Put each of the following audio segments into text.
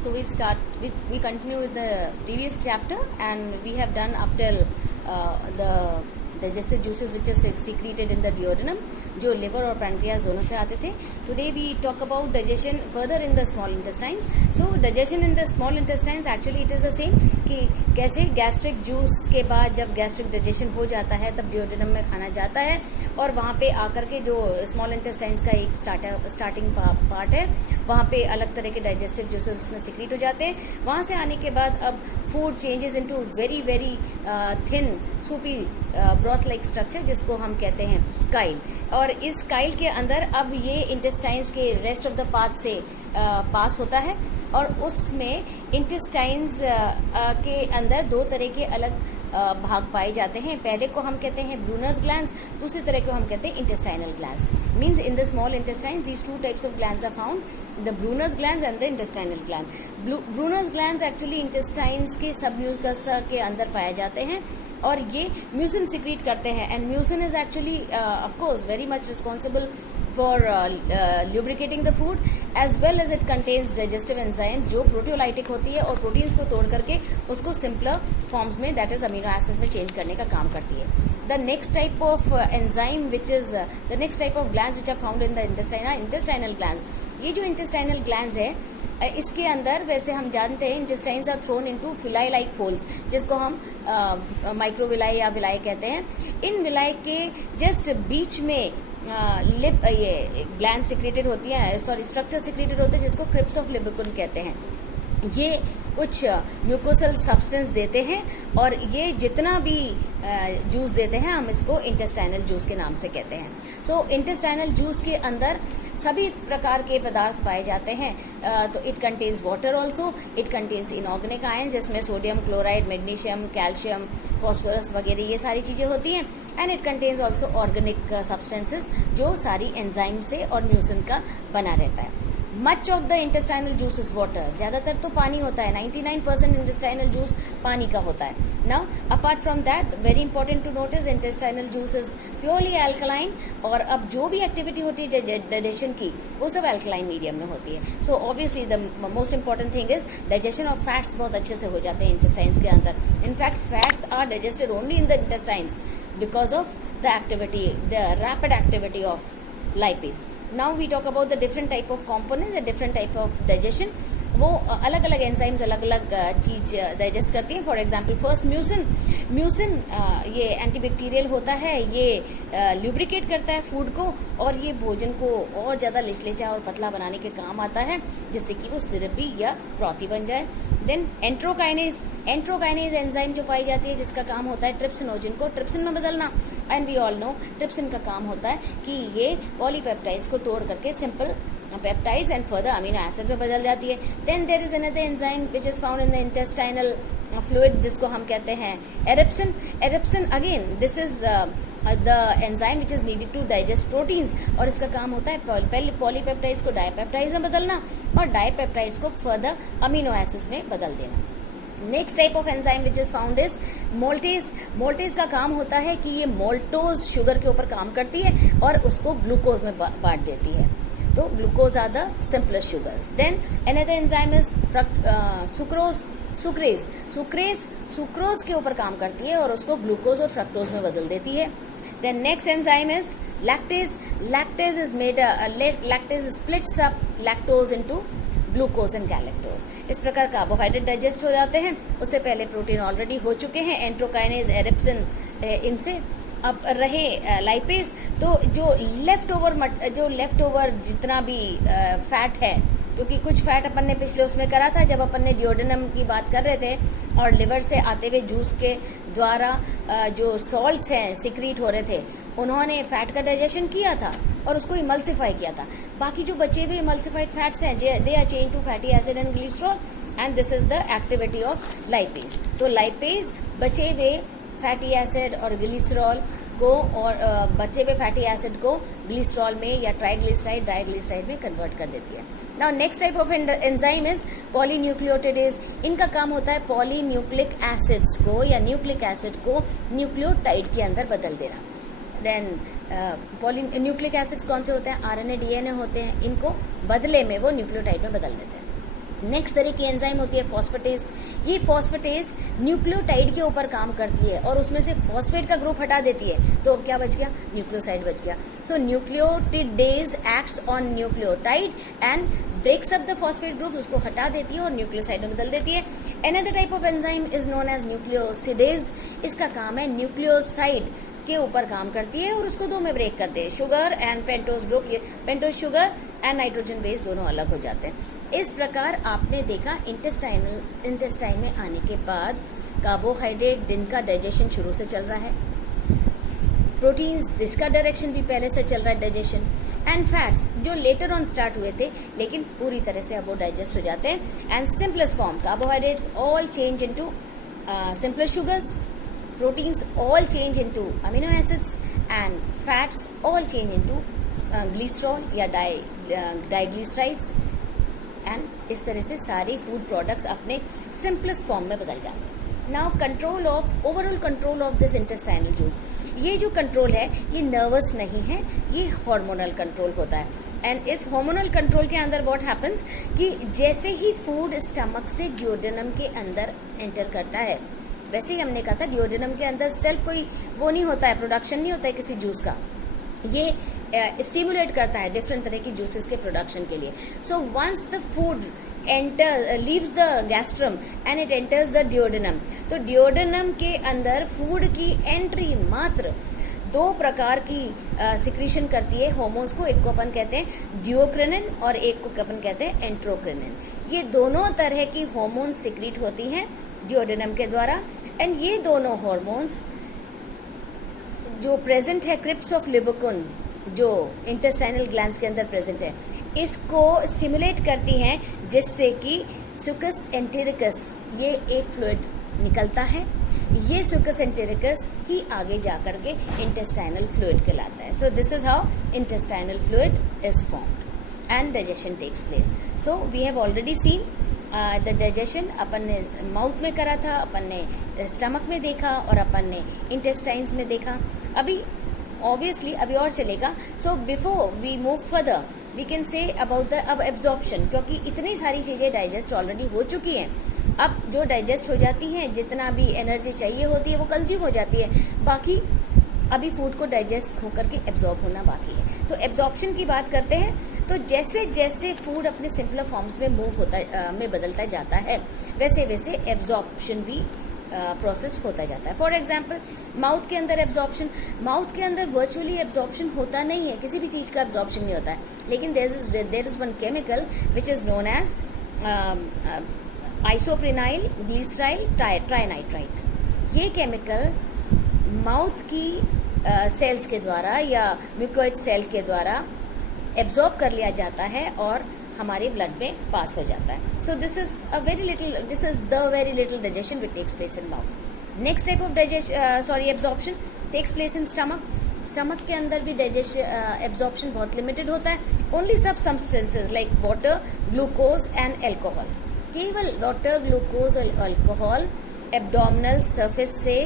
So we continue with the previous chapter, and we have done up till the digestive juices which is secreted in the duodenum, जो liver और pancreas दोनों से आते थे. Today we talk about digestion further in the small intestines. So digestion in the small intestines actually it is the same कि कैसे gastric juice के बाद जब gastric digestion हो जाता है तब duodenum में खाना जाता है और वहाँ पे आकर के जो small intestines का एक starting part है वहाँ पे अलग तरह के digestive juices उसमें secrete हो जाते हैं. वहाँ से आने के बाद अब food changes into very very thin soupy broth like structure जिसको हम कहते हैं काइल. और इस काइल के अंदर अब ये इंटेस्टाइन्स के रेस्ट ऑफ द पाथ से पास होता है और उसमें इंटेस्टाइन्स के अंदर दो तरह के अलग भाग पाए जाते हैं. पहले को हम कहते हैं ब्रूनस ग्लैंड्स, दूसरी तरह को हम कहते हैं intestinal glands. Means in the small intestine these two types of glands are found, the Brunner's glands and the intestinal gland. Brunner's glands actually intestines के सब म्यूकस के अंदर पाए जाते हैं और ये म्यूसिन सिक्रीट करते हैं. And mucin is actually of course very much responsible for lubricating the food as well as it contains digestive enzymes जो प्रोटियोलाइटिक होती है और प्रोटीन्स को तोड़ करके उसको सिंपलर फॉर्म्स में दैट इज अमीनो एसिड में चेंज करने का काम करती है. The next type of enzyme which is the next type of glands which are found in the intestine are intestinal glands. ये जो intestinal glands है इसके अंदर वैसे हम जानते हैं intestines are thrown into villi like folds जिसको हम माइक्रोविलाई या विलाई कहते हैं. इन विलाई के जस्ट बीच में लिप ये ग्लैंड सिक्रेटेड होती है, सॉरी स्ट्रक्चर सिक्रेटेड होते हैं जिसको क्रिप्स ऑफ लिबिकुन कहते हैं. ये कुछ म्यूकोसल सब्सटेंस देते हैं और ये जितना भी जूस देते हैं हम इसको इंटेस्टाइनल जूस के नाम से कहते हैं. सो इंटेस्टाइनल जूस के अंदर सभी प्रकार के पदार्थ पाए जाते हैं. तो it contains water also, it contains inorganic ion जिसमें sodium chloride, magnesium, calcium, phosphorus वगैरह ये सारी चीज़ें होती हैं. And it contains also organic substances जो सारी एंजाइम से और म्यूसिन का बना रहता है. Much of the intestinal juice is water, ज़्यादातर तो पानी होता है. 99% इंटेस्टाइनल जूस पानी का होता है. Now apart from that very important to notice intestinal juice is purely alkaline. और अब जो भी एक्टिविटी होती है डाइजेशन की वो सब अल्कलाइन मीडियम में होती है. So obviously the most important thing is digestion of fats बहुत अच्छे से हो जाते हैं इंटेस्टाइन्स के अंदर. In fact fats are digested only in the intestines because of the activity, the rapid activity of lipase. Now we talk about the different type of components, the different type of digestion. वो अलग अलग enzymes अलग अलग चीज digest करती हैं. For example first mucin. Mucin ये antibacterial होता है, ये ल्यूब्रिकेट करता है फूड को और ये भोजन को और ज़्यादा लिचलिचा और पतला बनाने के काम आता है जिससे कि वो सिरपी या प्रॉती बन जाए. देन एंट्रोकाइनेज. एंट्रोकाइनेज एंजाइम जो पाई जाती है जिसका काम होता है ट्रिप्सिनोजन को ट्रिप्सिन में बदलना. And we all know trypsin का काम होता है कि ये पॉलीपेप्टाइड्स को तोड़ करके simple peptides and further amino acid में बदल जाती है. Then there is another enzyme which is found in the intestinal fluid जिसको हम कहते हैं erepsin. Erepsin again this is the enzyme which is needed to digest proteins और इसका काम होता है पहले पॉलीपेप्टाइड्स को डाइपेप्टाइड्स में बदलना और डाइपेप्टाइड्स को फर्दर अमीनो एसिड्स में बदल देना. Next type of enzyme which is found is maltase. Maltase का काम होता है कि ये मोल्टोज शुगर के ऊपर काम करती है और उसको ग्लूकोज में बांट देती है. तो glucose are the simplest sugars. Then another enzyme is sucrose. Sucrase. Sucrase sucrose के ऊपर काम करती है और उसको ग्लूकोज और फ्रक्टोज में बदल देती है. Then next enzyme is lactase. Lactase splits up lactose into glucose and galactose. इस प्रकार कार्बोहाइड्रेट डाइजेस्ट हो जाते हैं. उससे पहले प्रोटीन ऑलरेडी हो चुके हैं एंट्रोकाइनेज, एरिप्सिन, इनसे अब रहे लाइपेज. तो जो लेफ्ट ओवर जितना भी फैट है, क्योंकि कुछ फैट अपन ने पिछले उसमें करा था जब अपन ने डिओडेनम की बात कर रहे थे और लिवर से आते हुए जूस के द्वारा जो सॉल्ट्स हैं सिक्रीट हो रहे थे उन्होंने फैट का डाइजेशन किया था और उसको इमल्सिफाई किया था. बाकी जो बचे हुए इमल्सिफाइड फैट्स हैं they are change to fatty acid and glycerol and this is the activity of lipase. तो लाइपेज बचे हुए फैटी एसिड और ग्लिसरॉल को और बचे हुए फैटी एसिड को ग्लिसरॉल में या ट्राइग्लिसराइड डाइग्लिसराइड में कन्वर्ट कर देती है. Now next type of enzyme is polynucleotidase. इनका काम होता है पॉलीन्यूक्लिक एसिड्स को या न्यूक्लिक एसिड को न्यूक्लियोटाइड के अंदर बदल देना. देन पॉलीन्यूक्लिक एसिड्स कौन से होते हैं? आरएनए, डीएनए होते हैं. इनको बदले में वो न्यूक्लियोटाइड में बदल देते हैं. नेक्स्ट तरह की एंजाइम होती है फॉस्फेटेज। ये फॉस्फेटेज न्यूक्लियोटाइड के ऊपर काम करती है और उसमें से फॉस्फेट का ग्रुप हटा देती है, तो क्या बच गया, न्यूक्लियोसाइड बच गया। So nucleotidase acts on nucleotide and breaks up the phosphate group, उसको हटा देती है और न्यूक्लियोसाइड में बदल देती है। Another type of enzyme is known as nucleosidase. इसका काम है न्यूक्लियोसाइड के ऊपर काम करती है और उसको दो में ब्रेक करते हैं, शुगर एंड पेंटोज ग्रुप। ये pentose sugar and nitrogen base दोनों अलग हो जाते हैं। इस प्रकार आपने देखा इंटेस्टाइन में आने के बाद कार्बोहाइड्रेट जिनका डाइजेशन शुरू से चल रहा है, प्रोटीन्स जिसका डायरेक्शन भी पहले से चल रहा है डाइजेशन, एंड फैट्स जो लेटर ऑन स्टार्ट हुए थे लेकिन पूरी तरह से अब वो डाइजेस्ट हो जाते हैं। And simplest form carbohydrates all change into simpler sugars, proteins all change into amino acids and fats all change into glycerol या diglycerides and इस तरह से सारे फूड प्रोडक्ट्स अपने सिंपलेस्ट फॉर्म में बदल जाते हैं। Now control of overall control of this intestinal juice, ये जो कंट्रोल है ये नर्वस नहीं है, ये हार्मोनल कंट्रोल होता है। एंड इस हार्मोनल कंट्रोल के अंदर व्हाट हैपन्स कि जैसे ही फूड स्टमक से ड्यूओडेनम के अंदर एंटर करता है, वैसे ही हमने कहा था ड्यूओडेनम के अंदर सेल्फ कोई वो नहीं होता है, प्रोडक्शन नहीं होता है किसी जूस का, ये स्टिमुलेट करता है डिफरेंट तरह की जूसेस के प्रोडक्शन के लिए। So once the food leaves the gastrum and it enters the duodenum, तो ड्यूओडेनम के अंदर फूड की एंट्री मात्र दो प्रकार की सिक्रीशन करती है हार्मोन्स को, एक को अपन कहते हैं ड्यूओक्रिनिन और एक को अपन कहते हैं एंट्रोक्रिनिन। ये दोनों तरह की हार्मोन सिक्रीट होती हैं ड्यूओडेनम के द्वारा। एंड ये दोनों हार्मोन्स जो प्रेजेंट है क्रिप्स ऑफ लिबोकुन जो इंटेस्टाइनल ग्लैंड्स के अंदर प्रेजेंट है, इसको स्टिमुलेट करती हैं जिससे कि सुकस एंटेरिकस ये एक फ्लूइड निकलता है। ये सुकस एंटेरिकस ही आगे जाकर के इंटेस्टाइनल फ्लूइड कहलाता है। So this is how intestinal fluid is formed and digestion takes place. So we have already seen the digestion अपन ने माउथ में करा था, अपन ने स्टमक में देखा और अपन ने इंटेस्टाइन्स में देखा। अभी ऑब्वियसली अभी और चलेगा। So before we move further we can say about the अब एब्जॉर्प्शन, क्योंकि इतनी सारी चीजें डाइजेस्ट ऑलरेडी हो चुकी हैं। अब जो डाइजेस्ट हो जाती हैं, जितना भी एनर्जी चाहिए होती है वो कंज्यूम हो जाती है, बाकी अभी फूड को डाइजेस्ट होकर के एब्जॉर्ब होना बाकी है। तो एब्जॉर्प्शन की बात करते हैं, तो जैसे जैसे फूड अपने सिंपलर फॉर्म्स में मूव होता में बदलता जाता है, वैसे वैसे एब्जॉर्प्शन भी प्रोसेस होता जाता है। फॉर एग्जाम्पल माउथ के अंदर एब्जॉर्प्शन, माउथ के अंदर वर्चुअली एब्जॉर्प्शन होता नहीं है, किसी भी चीज का एब्जॉर्प्शन नहीं होता है, लेकिन there is one chemical which is known as isoprenyl glyceryl trinitrite. ये केमिकल माउथ की सेल्स के द्वारा या म्यूकोइड सेल के द्वारा एब्जॉर्ब कर लिया जाता है और हमारे ब्लड में पास हो जाता है। So this is the very little digestion which takes place in mouth. Next type of absorption takes place in stomach. Stomach के अंदर भी डाइजेशन एब्जॉर्प्शन बहुत लिमिटेड होता है। ओनली सब substances like water, glucose and alcohol, केवल water, glucose और alcohol abdominal surface से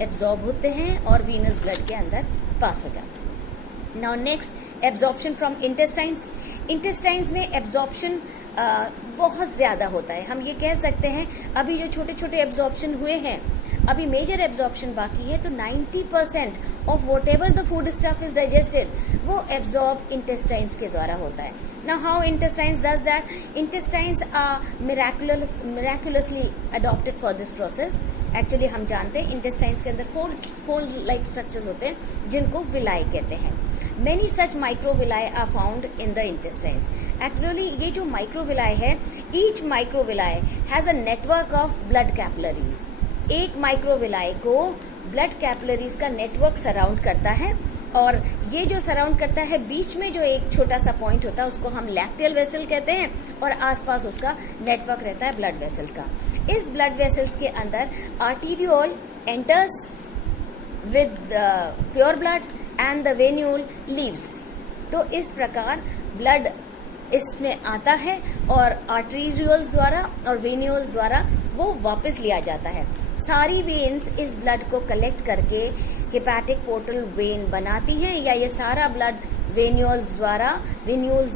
एब्जॉर्ब होते हैं और वीनस ब्लड के अंदर पास हो जाते हैं। Now next absorption from intestines. Intestines में एब्जॉर्प्शन बहुत ज़्यादा होता है। हम ये कह सकते हैं अभी जो छोटे छोटे एब्जॉर्प्शन हुए हैं, अभी मेजर एब्जॉर्प्शन बाकी है, तो 90% of what ever the food stuff is digested वो एब्जॉर्ब इंटेस्टाइन्स के द्वारा होता है। Now how intestines does that? Intestines are miraculously adopted for this process. Actually हम जानते हैं intestines के अंदर four like structures होते हैं जिनको villi कहते हैं। Many such microvilli are found in the intestines. Actually ये जो microvilli है, each microvilli has a network of blood capillaries. एक microvilli को blood capillaries का network surround करता है और ये जो सराउंड करता है बीच में जो एक छोटा सा पॉइंट होता है उसको हम लैक्टियल वेसल कहते हैं और आसपास उसका नेटवर्क रहता है ब्लड वेसल्स का। इस ब्लड वेसल्स के अंदर arteriole enters with pure blood and the venule leaves. तो इस प्रकार ब्लड इसमें आता है और आर्टीरियोल्स द्वारा और वेन्यूल्स द्वारा वो वापस लिया जाता है। सारी वेन्स इस ब्लड को कलेक्ट करके हेपेटिक पोर्टल वेन बनाती हैं या ये सारा ब्लड वेन्यूल्स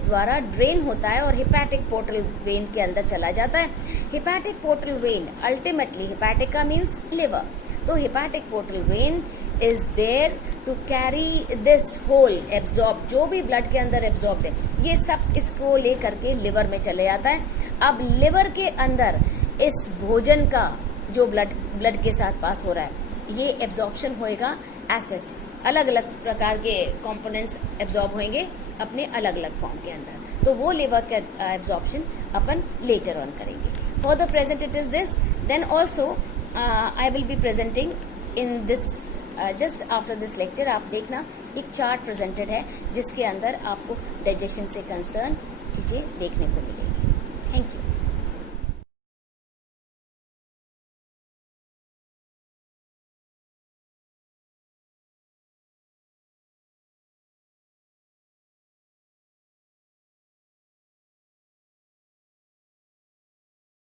द्वारा ड्रेन होता है और हिपैटिक पोर्टल वेन के अंदर चला जाता है। Hepatic portal vein ultimately, hepatic का मीन्स लिवर, तो hepatic portal vein is there to carry this whole absorb, जो भी ब्लड के अंदर एब्जॉर्ब है ये सब इसको ले करके लिवर में चले जाता है। अब लिवर के अंदर इस भोजन का जो ब्लड के साथ पास हो रहा है ये एब्जॉर्प्शन होएगा एज सच, अलग अलग प्रकार के कंपोनेंट्स एब्जॉर्ब होंगे अपने अलग अलग फॉर्म के अंदर, तो वो लिवर का एब्जॉर्प्शन अपन लेटर ऑन करेंगे। For the present it is this, then also I will be presenting in this just after this lecture. आप देखना एक चार्ट प्रेजेंटेड है जिसके अंदर आपको डाइजेशन से कंसर्न चीज़ें देखने को मिलेगी। Thank you.